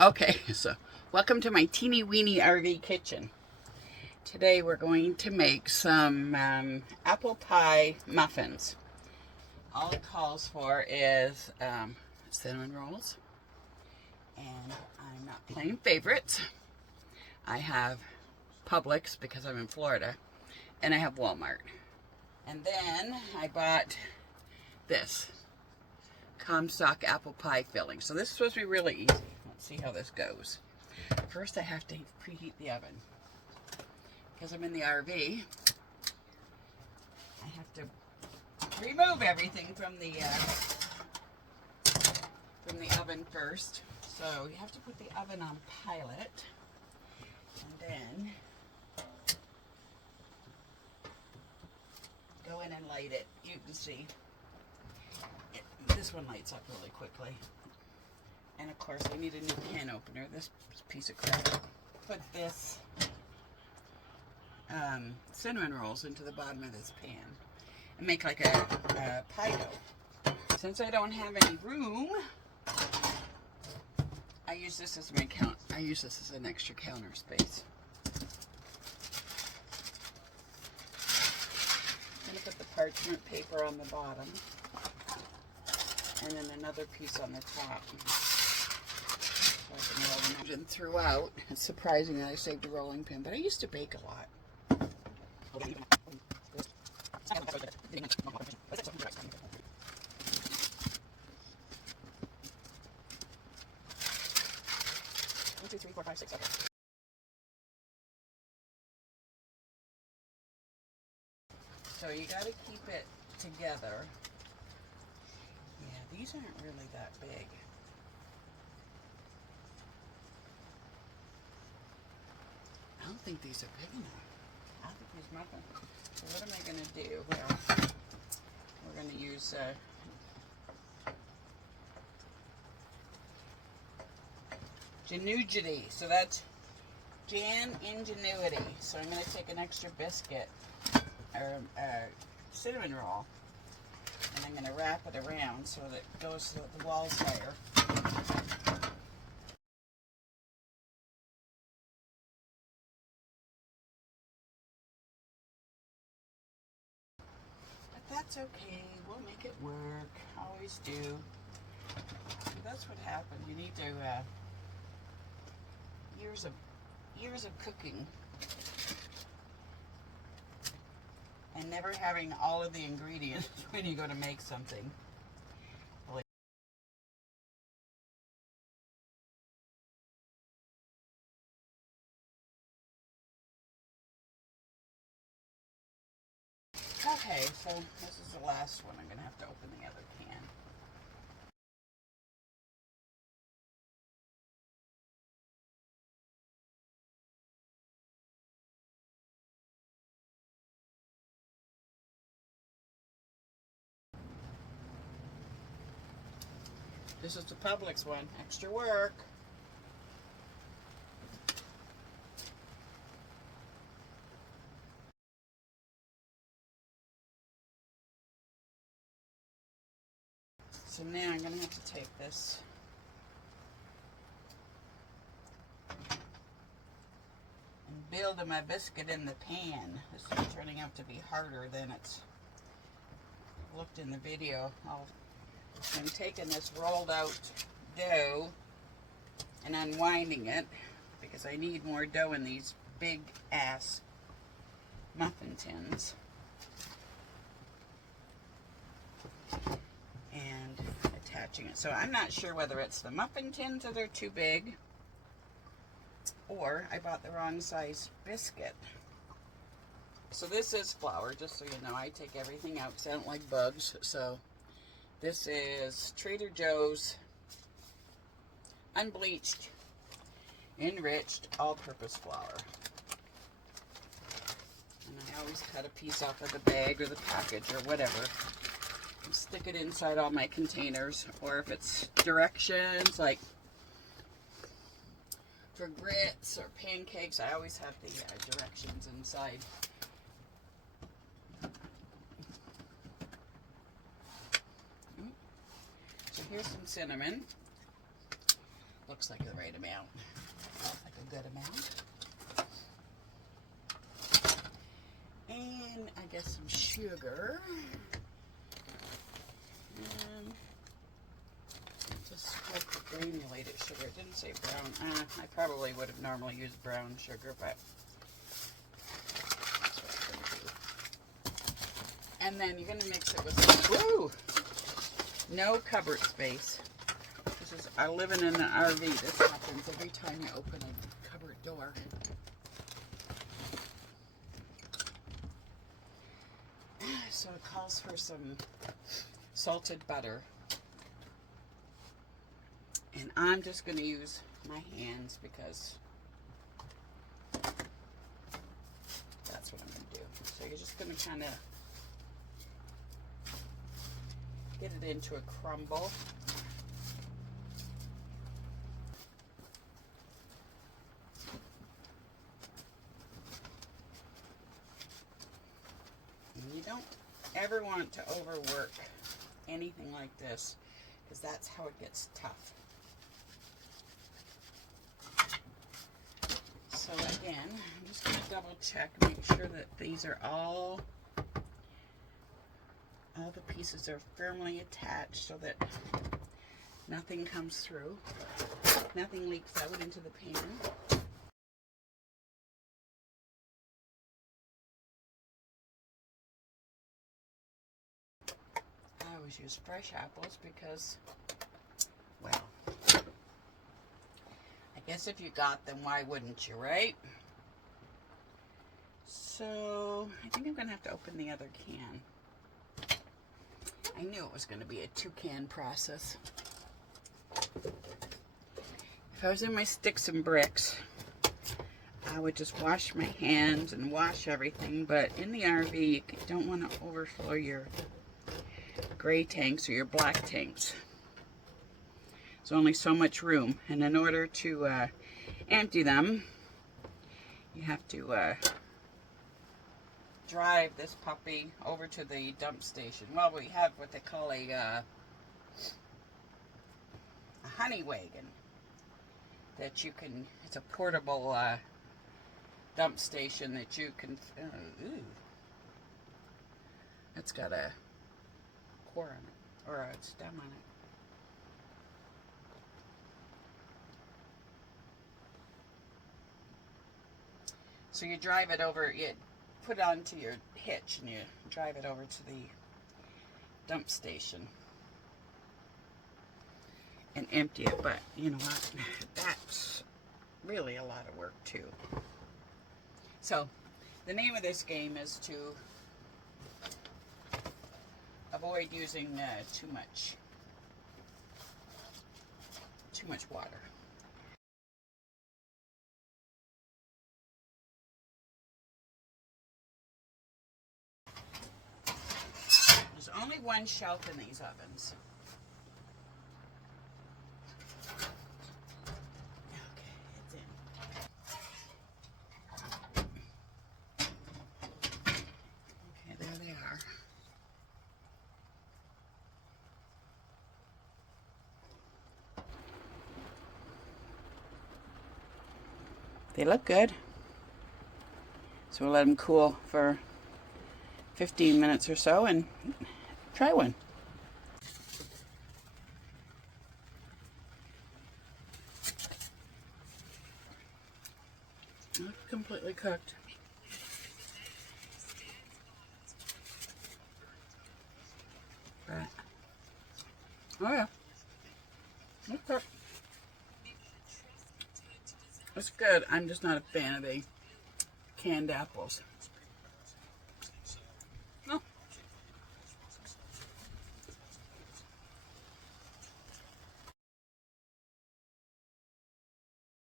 Okay, so welcome to my teeny weeny RV kitchen. Today we're going to make some apple pie muffins. All it calls for is cinnamon rolls, and I'm not playing favorites. I have Publix because I'm in Florida, and I have Walmart. And then I bought this Comstock apple pie filling. So this is supposed to be really easy. Let's see how this goes. First I have to preheat the oven. Because I'm in the RV, I have to remove everything from the oven first. So you have to put the oven on pilot, and then go in and light it. You can see this one lights up really quickly. And of course I need a new can opener. This piece of crap. Put this cinnamon rolls into the bottom of this pan and make like a pie dough. Since I don't have any room, I use this as my I use this as an extra counter space. I'm going to put the parchment paper on the bottom and then another piece on the top. So I can roll them throughout. It's surprising that I saved a rolling pin, but I used to bake a lot. 1, 2, 3, 4, 5, 6, okay. So you got to keep it together. Yeah, these aren't really that big. I don't think these are big enough. I think these muffins. So what am I going to do? Well, we're going to use Genuity. So that's Jan Ingenuity. So I'm going to take an extra biscuit or cinnamon roll, and I'm going to wrap it around so that it goes so that the wall's higher. But that's okay. We'll make it work. Always do. So that's what happened. You need to years of cooking and never having all of the ingredients when you go to make something. Okay, so this is the last one. I'm going to have to open the other can. This is the Publix one. Extra work. So now I'm going to have to take this and build my biscuit in the pan. This is turning out to be harder than it's looked in the video. I'm taking this rolled out dough and unwinding it because I need more dough in these big ass muffin tins. And attaching it. So I'm not sure whether it's the muffin tins that are too big or I bought the wrong size biscuit. So this is flour, just so you know. I take everything out because I don't like bugs. So this is Trader Joe's unbleached, enriched, all-purpose flour. And I always cut a piece off of the bag or the package or whatever. And stick it inside all my containers. Or if it's directions, like for grits or pancakes, I always have the directions inside. So here's some cinnamon. looks like the right amount. Like a good amount. And I guess some sugar. And just like the granulated sugar. It didn't say brown. I probably would have normally used brown sugar, but that's what I'm going to do. And then you're going to mix it with some, woo! No cupboard space. This is, I live in an RV. This happens every time you open a cupboard door. So it calls for some salted butter. And I'm just going to use my hands because that's what I'm going to do. So you're just going to kind of get it into a crumble. And you don't ever want to overwork anything like this because that's how it gets tough. So again, I'm just going to double check, make sure that these are all the pieces are firmly attached so that nothing comes through, nothing leaks out into the pan. I always use fresh apples because, well, I guess if you got them, why wouldn't you, right? So I think I'm going to have to open the other can. I knew it was going to be a 2-can process. If I was in my sticks and bricks, I would just wash my hands and wash everything, but in the RV, you don't want to overflow your gray tanks or your black tanks. There's only so much room, and in order to empty them, you have to drive this puppy over to the dump station. Well, we have what they call a honey wagon that you can, it's a portable dump station that you can, ooh, it's got a core on it, or a stem on it. So you drive it over, you put it onto your hitch and you drive it over to the dump station and empty it. But you know what, that's really a lot of work too. So the name of this game is to avoid using too much water. There's only one shelf in these ovens. Okay, it's in. Okay, there they are. They look good. So we'll let them cool for 15 minutes or so and try one. Not completely cooked. But, oh yeah, it's cooked. It's good. I'm just not a fan of the canned apples.